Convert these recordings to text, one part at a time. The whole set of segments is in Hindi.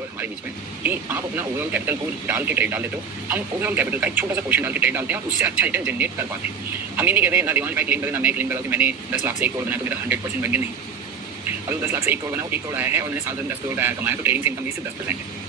और हमारे बीच में कि आप अपना ओवरऑल कैपिटल को डाल के ट्रेड डाल देते हो, हम ओवरऑल कैपिटल का एक छोटा सा पोर्शन डाल के ट्रेड डालते हैं और उससे अच्छा रिटर्न जनरेट कर पाते हैं। हम ये नहीं कहते ना देवांश भाई क्लेम करे ना मैं क्लेम करा कि मैंने 10 लाख से 1 करोड़ बनाया तो मेरा 100% बन गया, नहीं। अगर 10 लाख से 1 करोड़ बनाओ, 1 करोड़ आया है और मैंने साल भर में 10 करोड़ कमाया तो ट्रेडिंग से इनकम भी सिर्फ 10% है।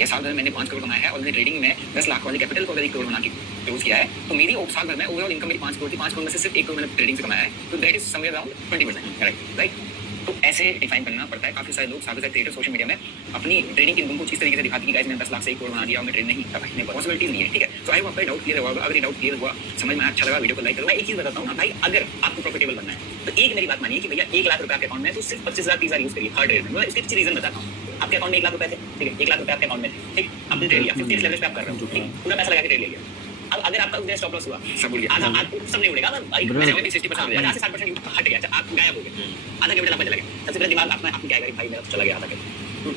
या साल भर में मैंने 5 करोड़ कमाया है और मैंने ट्रेडिंग में 10 लाख वाले कैपिटल को अगर 1 करोड़ बना के क्लोज किया है तो मेरी साल भर में ओवरऑल इनकम मेरी 5 करोड़ थी, 5 करोड़ में से सिर्फ 1 करोड़ मैंने ट्रेडिंग से कमाया है, तो that is somewhere around 20%, right. तो ऐसे डिफाइन करना पड़ता है। काफी सारे लोग सारे क्रिएटर सोशल मीडिया में अपनी ट्रेडिंग इनकम को इस तरीके से दिखाते हैं कि गाइस मैंने 10 लाख से 1 करोड़ बना दिया और मैं ट्रेड नहीं कर पाई, पॉसिबिलिटीज नहीं है, ठीक है। तो आई होप आपका डाउट क्लियर हुआ। अगर ये डाउट क्लियर हुआ, समझ में अच्छा लगा, वीडियो को लाइक करो। मैं एक चीज बताता हूँ ना भाई, अगर आपको प्रॉफिटेबल बनना है तो एक मेरी बात मानिए कि भैया 1 लाख रुपए आपके अकाउंट में तो सिर्फ 25,000 30,000 यूज करिए हर ट्रेड में। इसके पीछे रीजन बताता हूँ। आपके अकाउंट में 1 लाख रुपए थे, ठीक है, 1 लाख रुपए आपके अकाउंट में थे, ठीक, आपने ट्रेड लिया, 50 लेवल पे आप कर रहे हो, ठीक, पूरा पैसा लगा के ट्रेड ले लिया। अब अगर आपका उधर स्टॉप लॉस हुआ, सब बोलिए आधा सब नहीं उड़ेगा, पैसे में भी 60% 50 से 60% हट गया, आप गायब हो गए, आधा कैपिटल आपका चला गया। सबसे पहले दिमाग आपने क्या करेगा, भाई मेरा तो चला गया आधा कैपिटल,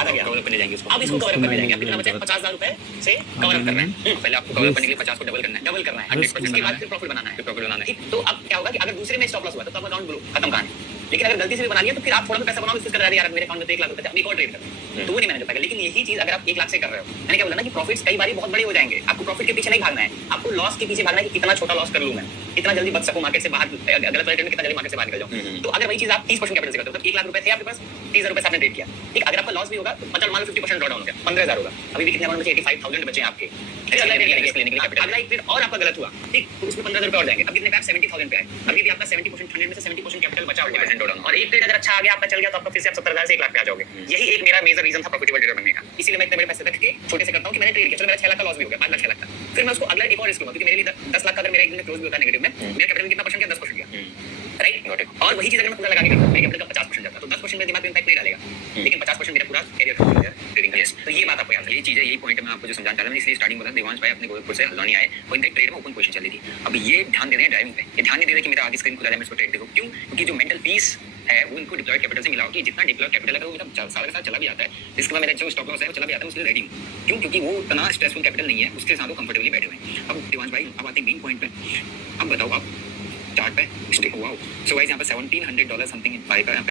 आधा गया, कवर अप करने जाएंगे उसको। अब इसको कवर अप करने जाएंगे, अब कितना बचा है, 50,000 रुपए से कवर अप करना है। पहले आपको कवर अप करने के लिए 50 को डबल करना है, 100%। उसके बाद फिर प्रॉफिट बनाना है, तो अब क्या होगा कि अगर दूसरे में स्टॉप लॉस हुआ तो आपका अकाउंट खत्म कहानी। लेकिन अगर गलती से भी बना लिया तो फिर आप थोड़ा सा पैसा बनाओ, कर रहा है यार मेरे अकाउंट में तो 1 लाख रुपए थे, एक और ट्रेड कर, तो वो नहीं मैनेज हो पाएगा। लेकिन यही चीज अगर आप 1 लाख से कर रहे हो, मैंने क्या बोला ना कि प्रॉफिट्स कई बार बहुत बड़े हो जाएंगे। आपको प्रॉफिट के पीछे नहीं भागना है, आपको लॉस के पीछे भागना है कि कितना छोटा लॉस कर लूं मैं, कितना जल्दी बच सकूं मार्केट से बाहर, गलत ट्रेड में कितना जल्दी मार्केट से बाहर निकल जाऊं। तो अगर वही चीज आप 30% कैपिटल से करते हो, तो 1 लाख रुपए थे आपके पास, 30,000 रुपए आपने ट्रेड किया, ठीक। अगर आपका लॉस भी होगा तो मतलब मान लो 50% ड्रॉ डाउन हो गया, 15,000 होगा, अभी भी कितने अमाउंट बचे, 85,000 बचे आपके। अगला एक ट्रेड और आपका गलत हुआ, ठीक, तो उसमें 15,000 रुपए और जाएंगे, अब कितने पे आप 70,000 पे आए, अभी भी आपका 70% 100 में से 70% कैपिटल बचा हुआ है, और एक ट्रेड अगर अच्छा आ गया, आपका चल गया, तो आपका फिर से आप 70,000 से 1 लाख पे आ जाओगे। यही एक मेरा मेजर रीजन था प्रॉफिटेबल ट्रेडर बनने का। इसीलिए मैं इतने बड़े पैसे रख के छोटे से करता हूं कि मैंने ट्रेड किया, चलो मेरा 6 लाख का लॉस भी हो गया, 5 लाख 6 लाख का, फिर मैं उसको अगला एक और रिस्क लूंगा, क्योंकि मेरे लिए 10 लाख का अगर मेरा एक दिन में क्लोज भी होता है नेगेटिव में, मेरा कैपिटल कितना परसेंट गया, 10% गया, राइट। और वही चीज अगर मैं पूरा लगा के करता हूं, मेरे कैपिटल का 50% जाता है, तो 10% मेरे दिमाग पे इंपैक्ट नहीं डालेगा, लेकिन 50% मेरा पूरा कैरियर खत्म हो जाएगा ट्रेडिंग का। तो ये बात आपको याद है, ये चीज है, यही पॉइंट मैं आपको जो समझाना चाह रहा हूं। इसलिए स्टार्टिंग बोला देवांश भाई अपने गोरखपुर से हल्द्वानी आए, वो इनका ट्रेड में ओपन पोजीशन चली थी। अब ये ध्यान दे रहे हैं ड्राइविंग पे, ये ध्यान नहीं दे रहे कि मेरा आगे स्क्रीन खुला है, मैं इसको ट्रेड देखूं, क्यों? क्योंकि जो मेंटल पीस है वो इनको डिप्लॉयड कैपिटल से मिला हो कि जितना डिप्लॉयड कैपिटल है वो मेरा साल के साथ चला भी आता है, जिसके बाद मेरा जो स्टॉप लॉस है वो चला भी आता है, उसके लिए रेडी हूं। क्यों? क्योंकि वो इतना स्ट्रेसफुल कैपिटल नहीं है, उसके साथ वो कंफर्टेबली बैठे हुए हैं। अब देवांश भाई अब आते हैं मेन पॉइंट पे। अब बताओ आप चार्ट पे स्टे, वाओ, सो गाइस यहाँ पे $1,700 समथिंग बाय का